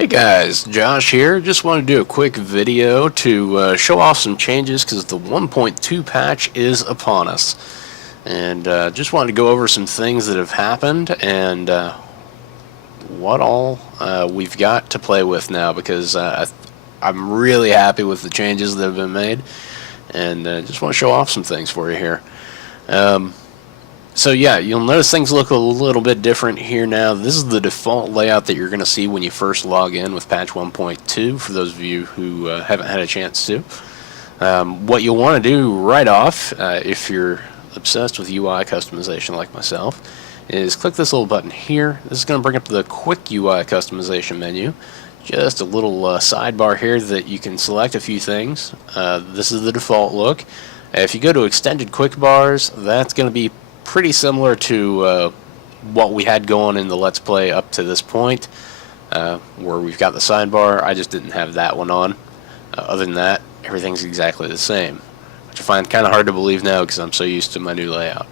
Hey guys, Josh here. Just want to do a quick video to show off some changes because the 1.2 patch is upon us. And just wanted to go over some things that have happened and what all we've got to play with now, because I'm really happy with the changes that have been made, and just want to show off some things for you here. So yeah, you'll notice things look a little bit different here now. This is the default layout that you're going to see when you first log in with patch 1.2, for those of you who haven't had a chance to. What you'll want to do right off, if you're obsessed with UI customization like myself, is click this little button here. This is going to bring up the quick UI customization menu. Just a little sidebar here that you can select a few things. This is the default look. If you go to extended quick bars, that's going to be pretty similar to what we had going in the Let's Play up to this point, where we've got the sidebar. I just didn't have that one on. Other than that, everything's exactly the same, which I find kind of hard to believe now because I'm so used to my new layout.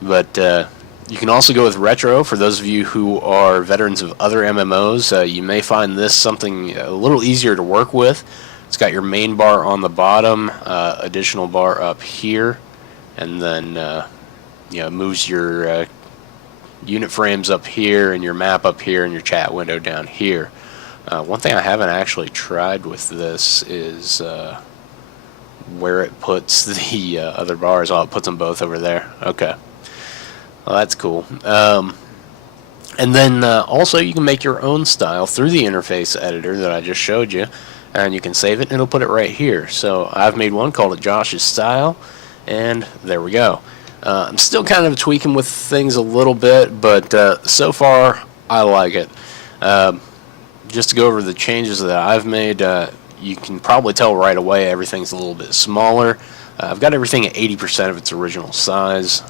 But you can also go with retro. For those of you who are veterans of other MMOs, you may find this something a little easier to work with. It's got your main bar on the bottom, additional bar up here, and then it moves your unit frames up here and your map up here and your chat window down here. One thing I haven't actually tried with this is where it puts the other bars. Oh, it puts them both over there. Okay. Well, that's cool. And then also you can make your own style through the interface editor that I just showed you, and you can save it and it'll put it right here. So I've made one called Josh's Style, and there we go. I'm still kind of tweaking with things a little bit, but so far I like it. Just to go over the changes that I've made, you can probably tell right away everything's a little bit smaller. I've got everything at 80% of its original size,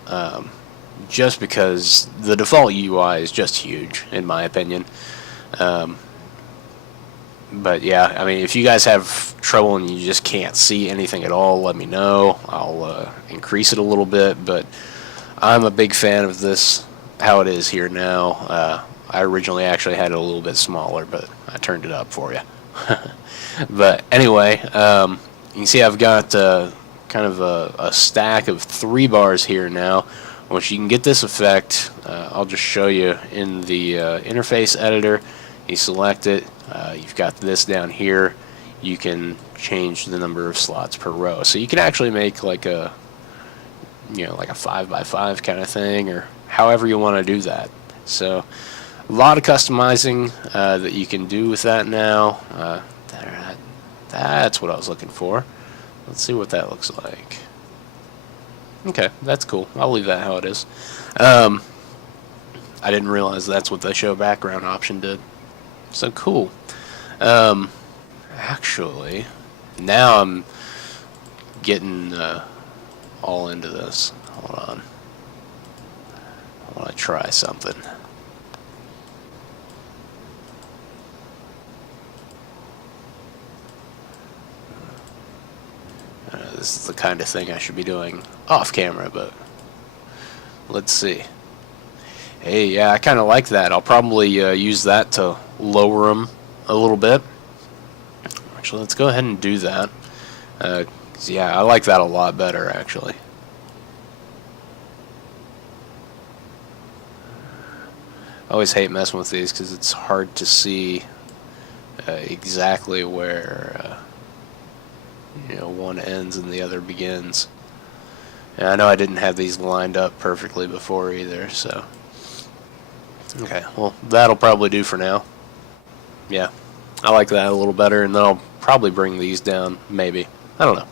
just because the default UI is just huge, in my opinion. But yeah, I mean, if you guys have trouble and you just can't see anything at all, let me know. I'll increase it a little bit, but I'm a big fan of this, how it is here now. I originally actually had it a little bit smaller, but I turned it up for you. But anyway, you can see I've got kind of a stack of 3 bars here now, which you can get this effect. I'll just show you in the interface editor. You select it. You've got this down here. You can change the number of slots per row, so you can actually make like a like a 5x5 kind of thing, or however you want to do that. So a lot of customizing that you can do with that now. That's what I was looking for. Let's see what that looks like. Okay, that's cool. I'll leave that how it is. I didn't realize that's what the show background option did. So cool. Actually, now I'm getting all into this. Hold on. I want to try something. This is the kind of thing I should be doing off camera, but let's see. Hey, yeah, I kind of like that. I'll probably use that to lower them a little bit. Actually, let's go ahead and do that. 'Cause, yeah, I like that a lot better, actually. I always hate messing with these because it's hard to see exactly where one ends and the other begins. And I know I didn't have these lined up perfectly before either, so okay, well, that'll probably do for now. Yeah, I like that a little better, and then I'll probably bring these down, maybe. I don't know.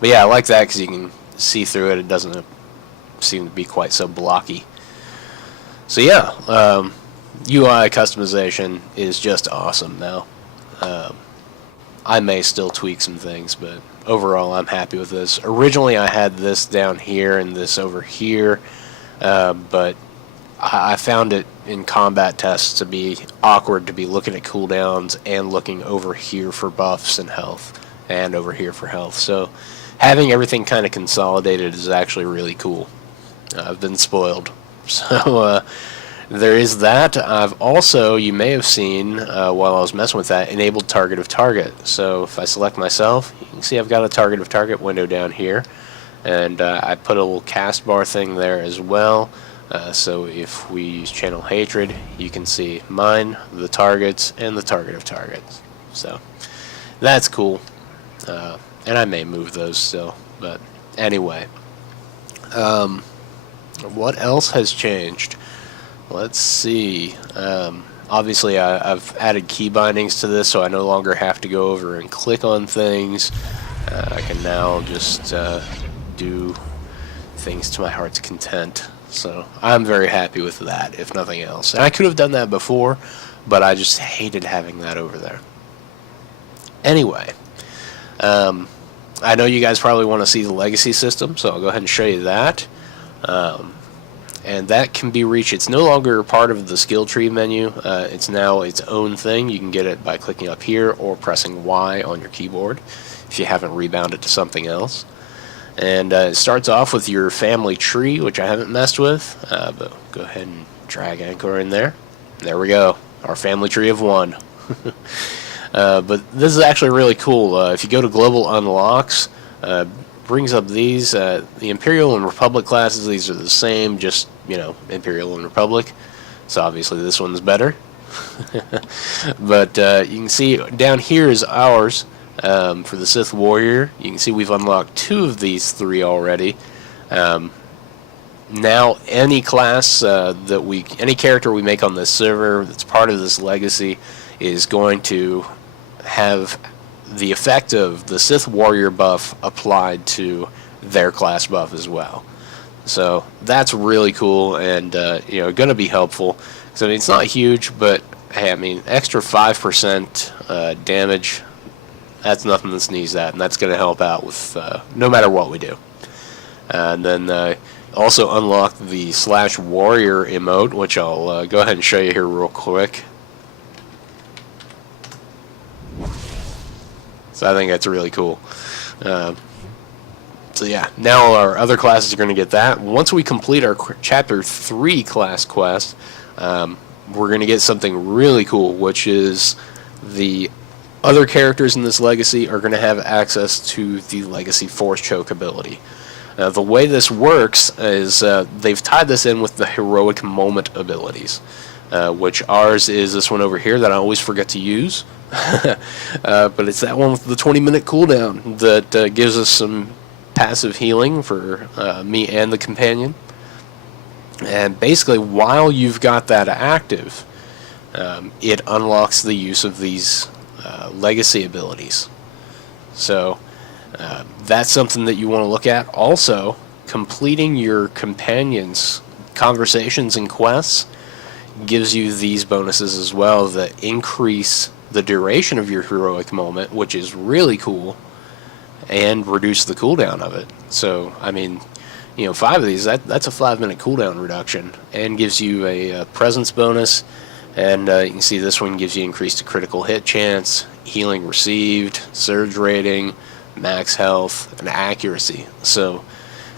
But yeah, I like that because you can see through it. It doesn't seem to be quite so blocky. So yeah, UI customization is just awesome now. I may still tweak some things, but overall I'm happy with this. Originally I had this down here and this over here, but I found it in combat tests to be awkward to be looking at cooldowns and looking over here for buffs and health, and over here for health. So having everything kind of consolidated is actually really cool. I've been spoiled. So there is that. I've also, you may have seen while I was messing with that, enabled target of target. So if I select myself, you can see I've got a target of target window down here, and I put a little cast bar thing there as well. So if we use channel hatred, you can see mine, the targets, and the target of targets. So that's cool. And I may move those still, but anyway. What else has changed? Let's see. Obviously, I've added key bindings to this, so I no longer have to go over and click on things. I can now just do things to my heart's content. So I'm very happy with that, if nothing else. And I could have done that before, but I just hated having that over there. Anyway, I know you guys probably want to see the legacy system, so I'll go ahead and show you that. And that can be reached. It's no longer part of the skill tree menu. It's now its own thing. You can get it by clicking up here or pressing Y on your keyboard if you haven't rebounded to something else. And it starts off with your family tree, which I haven't messed with, but go ahead and drag Anchor in there. There we go, our family tree of 1. But this is actually really cool. If you go to Global Unlocks, brings up these, the Imperial and Republic classes. These are the same, just, you know, Imperial and Republic. So obviously this one's better. But you can see down here is ours. For the Sith Warrior, you can see we've unlocked 2 of these 3 already. Now any class any character we make on this server that's part of this legacy is going to have the effect of the Sith Warrior buff applied to their class buff as well. So that's really cool, and you know, going to be helpful. So I mean, it's not huge, but hey, I mean, extra 5% damage. That's nothing to sneeze at, and that's going to help out with no matter what we do. And then also unlock the /warrior emote, which I'll go ahead and show you here real quick. So I think that's really cool. So yeah, now our other classes are going to get that. Once we complete our Chapter 3 class quest, we're going to get something really cool, which is the other characters in this legacy are going to have access to the Legacy Force Choke ability. The way this works is they've tied this in with the Heroic Moment abilities, which ours is this one over here that I always forget to use. But it's that one with the 20-minute cooldown that gives us some passive healing for me and the companion. And basically, while you've got that active, it unlocks the use of these legacy abilities. So that's something that you want to look at. Also, completing your companions' conversations and quests gives you these bonuses as well that increase the duration of your heroic moment, which is really cool, and reduce the cooldown of it. So I mean, you know, 5 of these, that's a 5-minute cooldown reduction, and gives you a presence bonus. And you can see this one gives you increased critical hit chance, healing received, surge rating, max health, and accuracy. So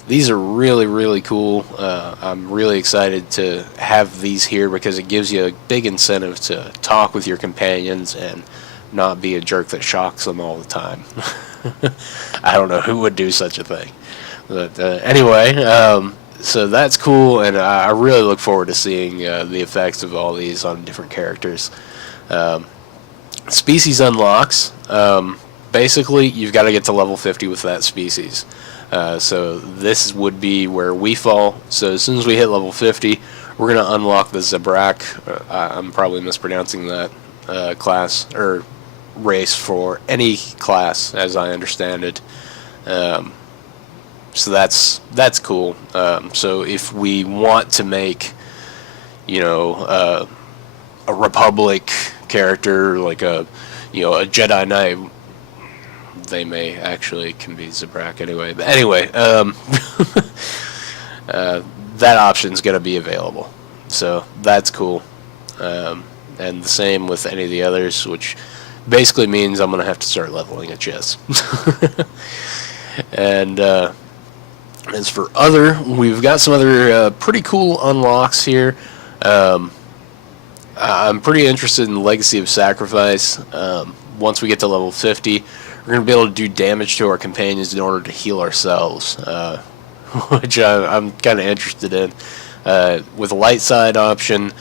these are really, really cool. I'm really excited to have these here because it gives you a big incentive to talk with your companions and not be a jerk that shocks them all the time. I don't know who would do such a thing. But anyway, so that's cool, and I really look forward to seeing the effects of all these on different characters. Species unlocks. Basically, you've got to get to level 50 with that species. So this would be where we fall. So as soon as we hit level 50, we're going to unlock the Zabrak. I'm probably mispronouncing that class or race for any class, as I understand it. So that's cool. So if we want to make, you know, a Republic character like a Jedi Knight, they may actually can be Zabrak anyway. But anyway, that option's going to be available. So that's cool. And the same with any of the others, which basically means I'm going to have to start leveling at chess. And as for other, we've got some other pretty cool unlocks here. I'm pretty interested in Legacy of Sacrifice. Once we get to level 50, we're going to be able to do damage to our companions in order to heal ourselves, which I'm kind of interested in. With a light side option,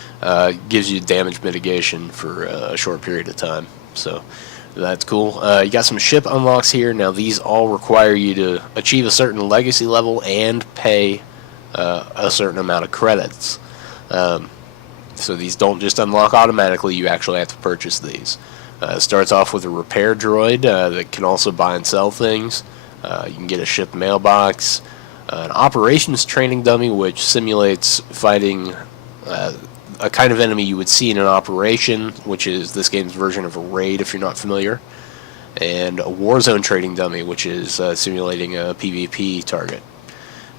gives you damage mitigation for a short period of time. So that's cool. You got some ship unlocks here. Now these all require you to achieve a certain legacy level and pay a certain amount of credits. So these don't just unlock automatically, you actually have to purchase these. It starts off with a repair droid that can also buy and sell things. You can get a ship mailbox, an operations training dummy which simulates fighting a kind of enemy you would see in an operation, which is this game's version of a raid if you're not familiar, and a Warzone trading dummy which is simulating a PvP target.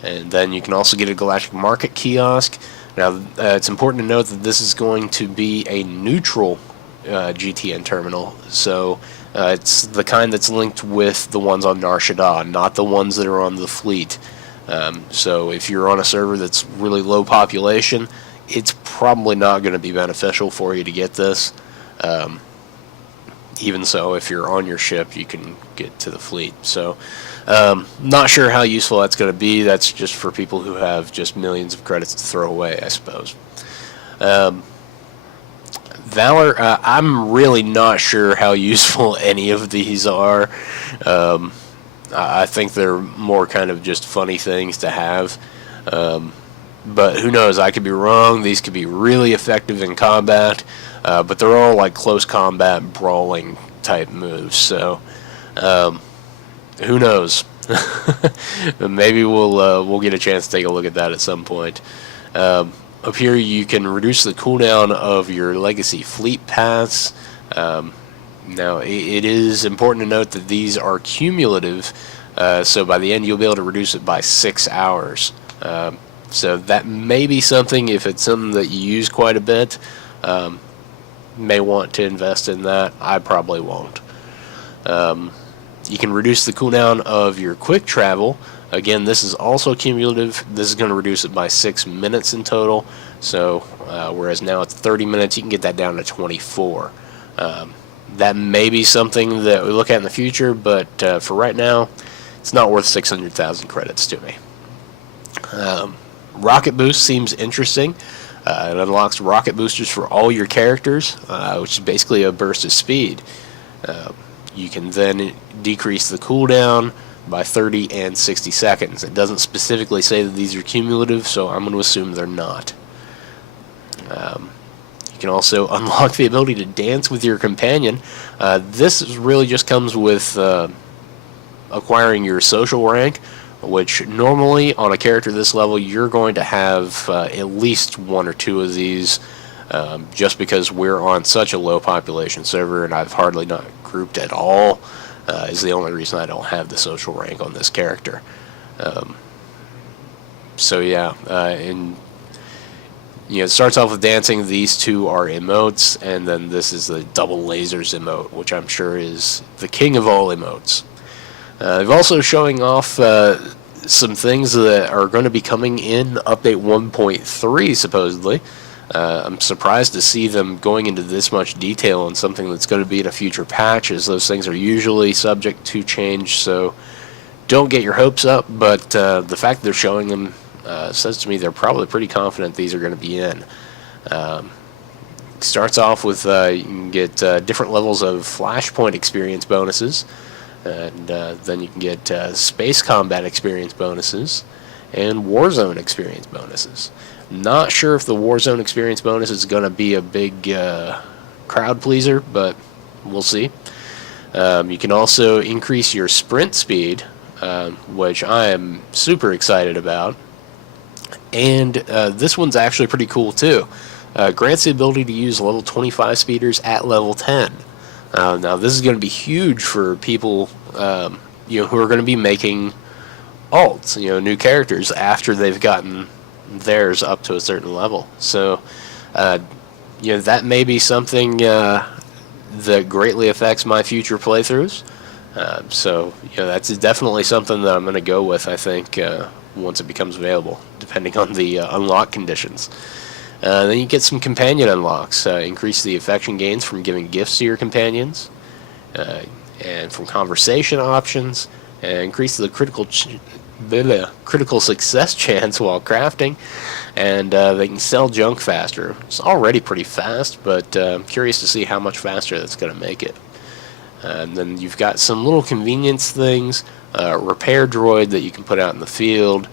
And then you can also get a Galactic Market kiosk. Now, it's important to note that this is going to be a neutral GTN terminal, so it's the kind that's linked with the ones on Nar Shaddaa, not the ones that are on the fleet. So if you're on a server that's really low population, it's probably not going to be beneficial for you to get this. Even so, if you're on your ship, you can get to the fleet. So, not sure how useful that's going to be. That's just for people who have just millions of credits to throw away, I suppose. Valor, I'm really not sure how useful any of these are. I think they're more kind of just funny things to have. But who knows, I could be wrong. These could be really effective in combat. But they're all like close combat brawling type moves, so who knows? Maybe we'll get a chance to take a look at that at some point. Up here you can reduce the cooldown of your legacy fleet paths. Now it is important to note that these are cumulative, so by the end you'll be able to reduce it by 6 hours. So that may be something, if it's something that you use quite a bit. May want to invest in that. I probably won't. You can reduce the cooldown of your quick travel. Again, this is also cumulative. This is going to reduce it by 6 minutes in total. So whereas now it's 30 minutes, you can get that down to 24. That may be something that we look at in the future, but for right now, it's not worth 600,000 credits to me. Rocket Boost seems interesting. It unlocks rocket boosters for all your characters, which is basically a burst of speed. You can then decrease the cooldown by 30 and 60 seconds. It doesn't specifically say that these are cumulative, so I'm going to assume they're not. You can also unlock the ability to dance with your companion. This really just comes with acquiring your social rank, which normally on a character this level you're going to have at least 1 or 2 of these, just because we're on such a low population server and I've hardly not grouped at all, is the only reason I don't have the social rank on this character. So yeah, and it starts off with dancing. These 2 are emotes, and then this is the double lasers emote, which I'm sure is the king of all emotes. They're also showing off some things that are going to be coming in update 1.3 supposedly. I'm surprised to see them going into this much detail on something that's going to be in a future patch, as those things are usually subject to change, so don't get your hopes up, but the fact they're showing them says to me they're probably pretty confident these are going to be in. Starts off with you can get different levels of Flashpoint experience bonuses, and then you can get space combat experience bonuses and Warzone experience bonuses. Not sure if the Warzone experience bonus is going to be a big crowd pleaser, but we'll see. You can also increase your sprint speed, which I am super excited about. And this one's actually pretty cool too. Grants the ability to use level 25 speeders at level 10. Now this is going to be huge for people who are going to be making alts, new characters after they've gotten theirs up to a certain level. So that may be something that greatly affects my future playthroughs. So that's definitely something that I'm going to go with, I think, once it becomes available, depending on the unlock conditions. Then you get some companion unlocks. Increase the affection gains from giving gifts to your companions, and from conversation options, and increase the critical success chance while crafting, and they can sell junk faster. It's already pretty fast, but I'm curious to see how much faster that's going to make it. And then you've got some little convenience things, repair droid that you can put out in the field,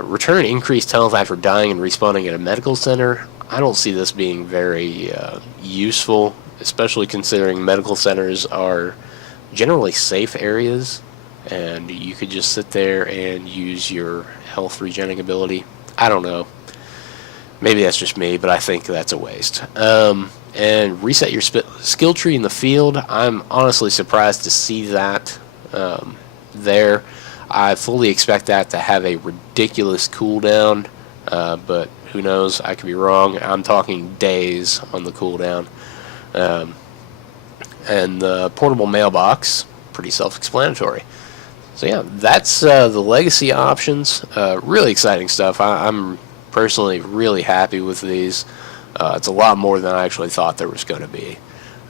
return increased health after dying and respawning at a medical center. I don't see this being very useful, especially considering medical centers are generally safe areas, and you could just sit there and use your health regenerating ability. I don't know. Maybe that's just me, but I think that's a waste. And reset your skill tree in the field. I'm honestly surprised to see that there. I fully expect that to have a ridiculous cooldown, but who knows? I could be wrong. I'm talking days on the cooldown. And the portable mailbox, pretty self-explanatory. So yeah, that's the legacy options. Really exciting stuff. I'm personally really happy with these. It's a lot more than I actually thought there was going to be.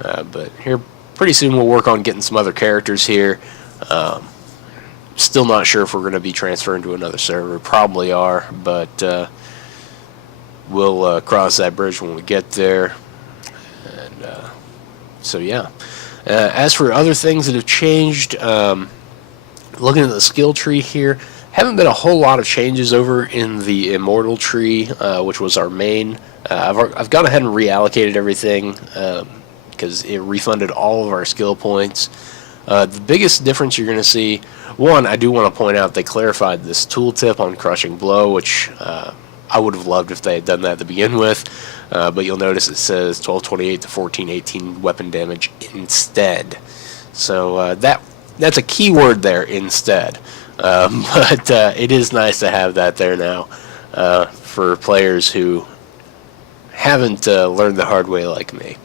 But here, pretty soon we'll work on getting some other characters here. Still not sure if we're going to be transferring to another server. Probably are, but we'll cross that bridge when we get there. And so yeah. As for other things that have changed, looking at the skill tree here, haven't been a whole lot of changes over in the Immortal tree, which was our main. I've gone ahead and reallocated everything because it refunded all of our skill points. The biggest difference you're going to see, one, I do want to point out they clarified this tooltip on Crushing Blow, which I would have loved if they had done that to begin with, but you'll notice it says 1228 to 1418 weapon damage instead. So that's a key word there, instead. But it is nice to have that there now for players who haven't learned the hard way like me.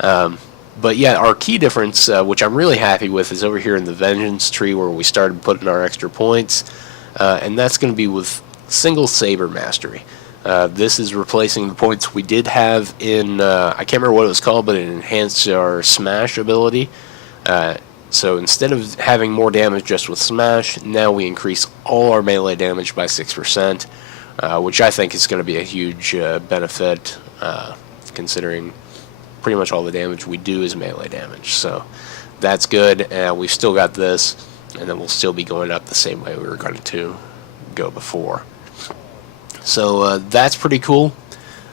But yeah, our key difference, which I'm really happy with, is over here in the Vengeance tree where we started putting our extra points, and that's going to be with single saber mastery. This is replacing the points we did have in, I can't remember what it was called, but it enhanced our smash ability. So instead of having more damage just with smash, now we increase all our melee damage by 6%, which I think is going to be a huge benefit, considering pretty much all the damage we do is melee damage. So that's good. We've still got this, and then we'll still be going up the same way we were going to go before. So that's pretty cool.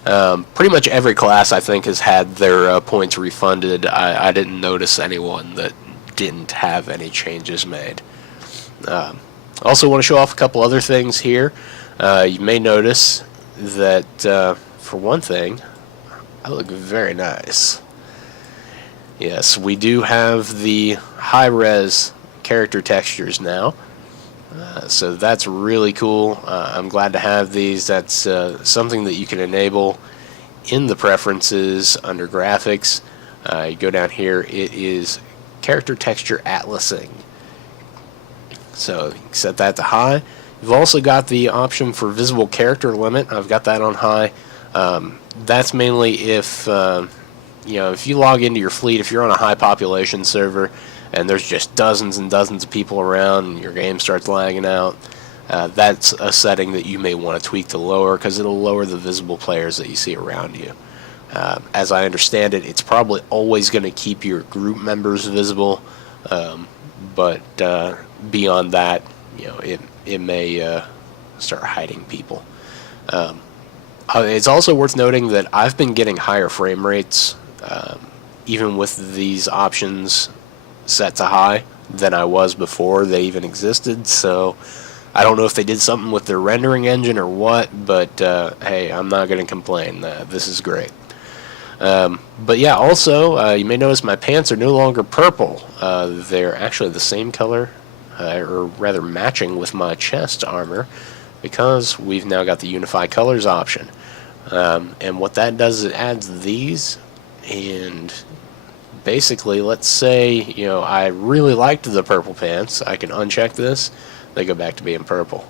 Pretty much every class, I think, has had their points refunded. I didn't notice anyone that didn't have any changes made. Also want to show off a couple other things here. You may notice that, for one thing, I look very nice. Yes, we do have the high-res character textures now. So that's really cool. I'm glad to have these. That's something that you can enable in the preferences under graphics. You go down here, it is character texture atlasing. So you can set that to high. You've also got the option for visible character limit. I've got that on high. That's mainly if if you log into your fleet, if you're on a high population server and there's just dozens and dozens of people around and your game starts lagging out, that's a setting that you may want to tweak to lower, because it'll lower the visible players that you see around you. As I understand it, it's probably always going to keep your group members visible, but beyond that, it may start hiding people. It's also worth noting that I've been getting higher frame rates, even with these options set to high, than I was before they even existed. So I don't know if they did something with their rendering engine or what, but hey, I'm not going to complain. This is great. But yeah, also, you may notice my pants are no longer purple. They're actually the same color, or rather matching with my chest armor, because we've now got the Unify Colors option. And what that does is it adds these, and basically, let's say, I really liked the purple pants. I can uncheck this. They go back to being purple.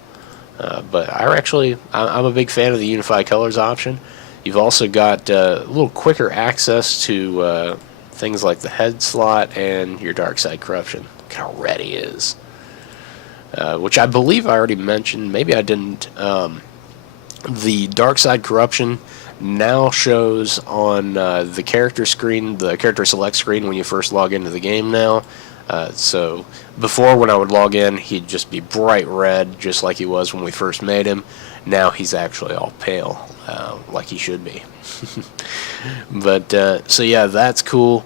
But I'm a big fan of the Unify Colors option. You've also got a little quicker access to things like the head slot and your dark side corruption. Look how red he is. Which I believe I already mentioned. Maybe I didn't. The dark side corruption now shows on the character screen, the character select screen when you first log into the game now. So before, when I would log in, he'd just be bright red, just like he was when we first made him. Now he's actually all pale, like he should be. But so yeah, that's cool.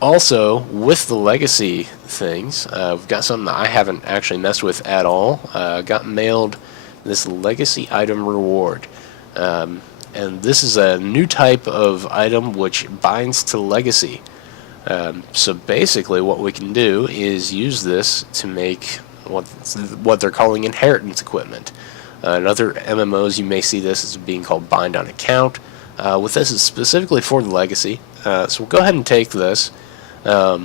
Also, with the legacy things, we've got something that I haven't actually messed with at all. Got mailed this legacy item reward. And this is a new type of item which binds to legacy. So basically what we can do is use this to make what they're calling inheritance equipment. In other MMOs you may see this as being called bind on account. With this, it's specifically for the legacy. So we'll go ahead and take this. I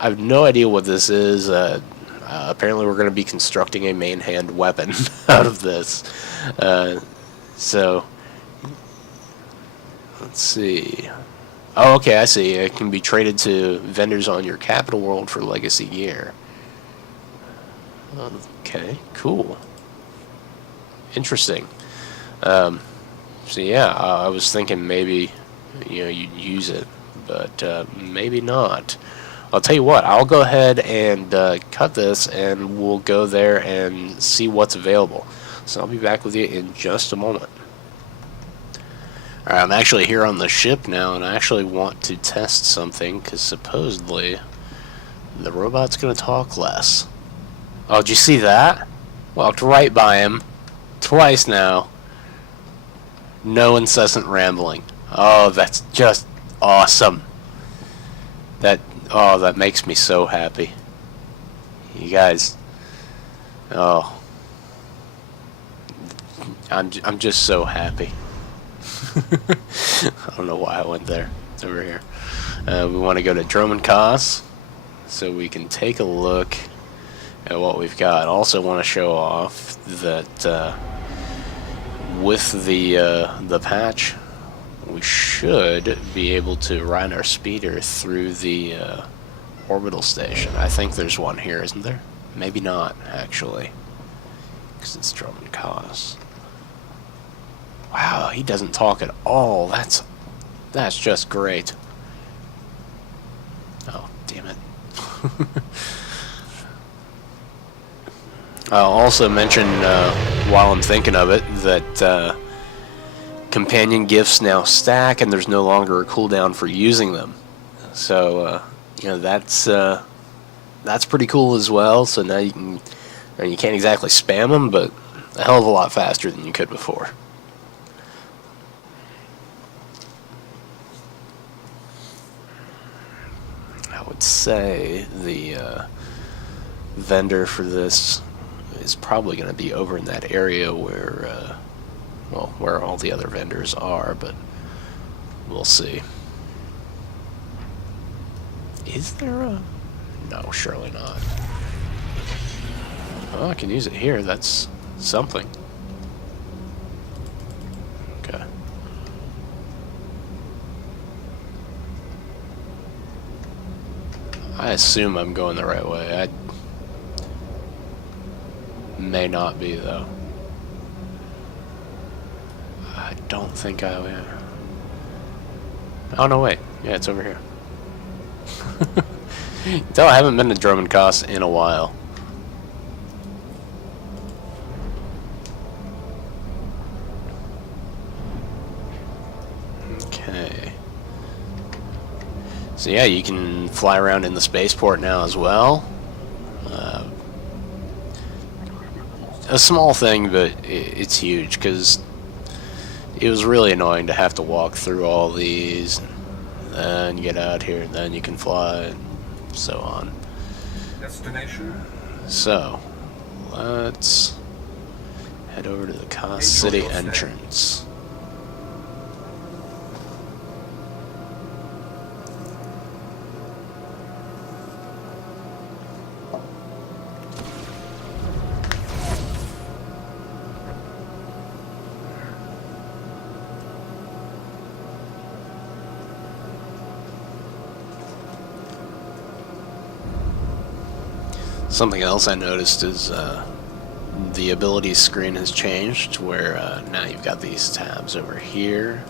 have no idea what this is. Apparently we're going to be constructing a main hand weapon out of this. So let's see. Oh, okay, I see. It can be traded to vendors on your capital world for legacy gear. Okay, cool. Interesting. So yeah, I was thinking maybe you'd use it, but maybe not. I'll tell you what, I'll go ahead and cut this, and we'll go there and see what's available. So I'll be back with you in just a moment. Alright, I'm actually here on the ship now, and I actually want to test something, because supposedly the robot's going to talk less. Oh, did you see that? Walked right by him. Twice now. No incessant rambling. Oh, that's just awesome. That makes me so happy. You guys. Oh. I'm just so happy. I don't know why I went there. It's over here. We want to go to Dromenkos so we can take a look at what we've got. Also want to show off that with the patch, we should be able to ride our speeder through the orbital station. I think there's one here, isn't there? Maybe not, actually, because it's Dromenkos. Wow, he doesn't talk at all. That's just great. Oh, damn it. I'll also mention, while I'm thinking of it, that companion gifts now stack, and there's no longer a cooldown for using them. So, that's pretty cool as well. So now you can't exactly spam them, but a hell of a lot faster than you could before. I would say the vendor for this is probably going to be over in that area where, where all the other vendors are, but we'll see. Is there a... No, surely not. Oh, I can use it here. That's something. Okay. I assume I'm going the right way. I may not be, though. I don't think I will. Oh, no, wait. Yeah, it's over here. Tell I haven't been to Dromenkos in a while. Okay. So yeah, you can fly around in the spaceport now as well. A small thing, but it's huge, because it was really annoying to have to walk through all these, and then get out here, and then you can fly, and so on. Destination. So, let's head over to the Kos City entrance. Something else I noticed is the abilities screen has changed, where now you've got these tabs over here.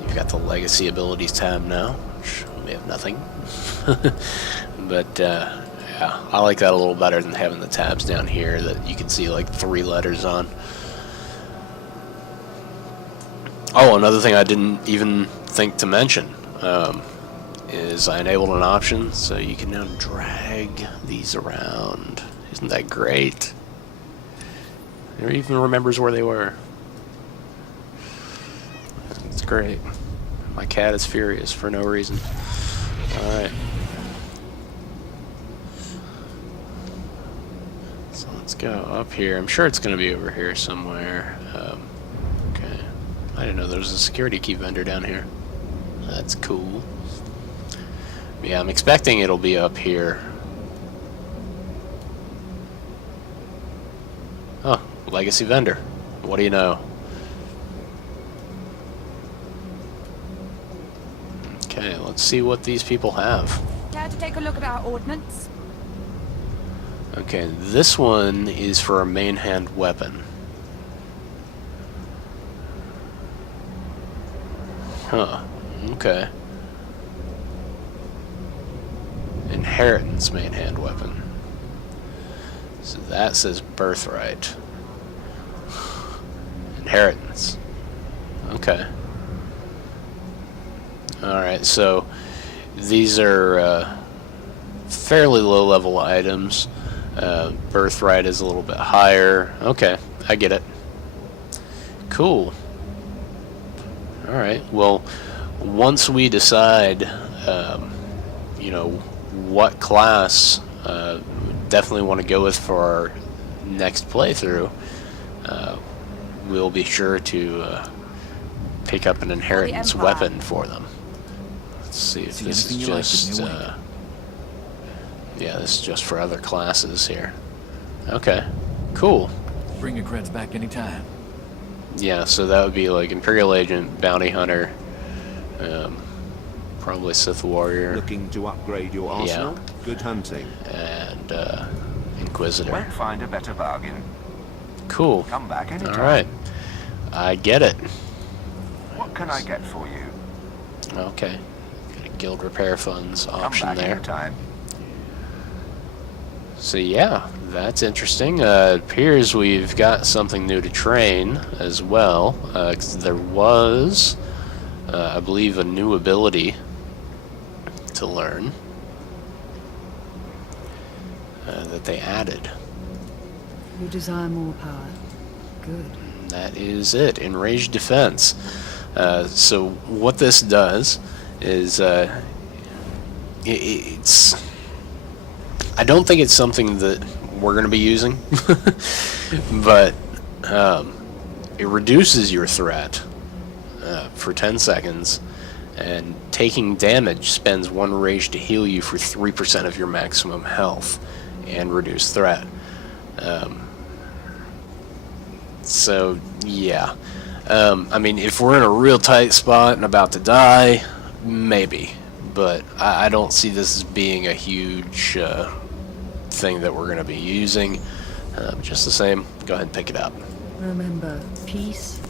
You've got the legacy abilities tab now, which we have nothing. But yeah, I like that a little better than having the tabs down here that you can see like 3 letters on. Oh, another thing I didn't even think to mention is I enabled an option so you can now drag these around. Isn't that great? It even remembers where they were. It's great. My cat is furious for no reason. Alright. So let's go up here. I'm sure it's going to be over here somewhere. Okay. I didn't know there was a security key vendor down here. That's cool. Yeah, I'm expecting it'll be up here. Oh, legacy vendor. What do you know? Okay, let's see what these people have. Care to take a look at our ordnance? Okay, this one is for a main hand weapon. Huh, okay. Inheritance main hand weapon. So that says birthright. Inheritance. Okay. Alright, so these are fairly low level items. Birthright is a little bit higher. Okay, I get it. Cool. Alright, well, once we decide, you know, what class definitely want to go with for our next playthrough, we'll be sure to pick up an inheritance weapon for them. Let's see if this is just yeah, this is just for other classes here. Okay, cool. Bring your creds back anytime. Yeah, so that would be like Imperial Agent, Bounty Hunter, probably Sith Warrior. Looking to upgrade your arsenal? Yeah. Good hunting. And Inquisitor. Won't find a better bargain. Cool. Come back anytime. Alright. I get it. What can I get for you? Okay. Got a guild repair funds option Come back there. anytime. So yeah, that's interesting. It appears we've got something new to train as well. 'Cause there was, I believe, a new ability to learn that they added. You desire more power. Good. That is it. Enraged defense. So what this does is it's. I don't think it's something that we're going to be using, but it reduces your threat for 10 seconds, and taking damage spends 1 rage to heal you for 3% of your maximum health and reduce threat. So yeah, I mean, if we're in a real tight spot and about to die, maybe, but I don't see this as being a huge thing that we're going to be using. Just the same, go ahead and pick it up. Remember, peace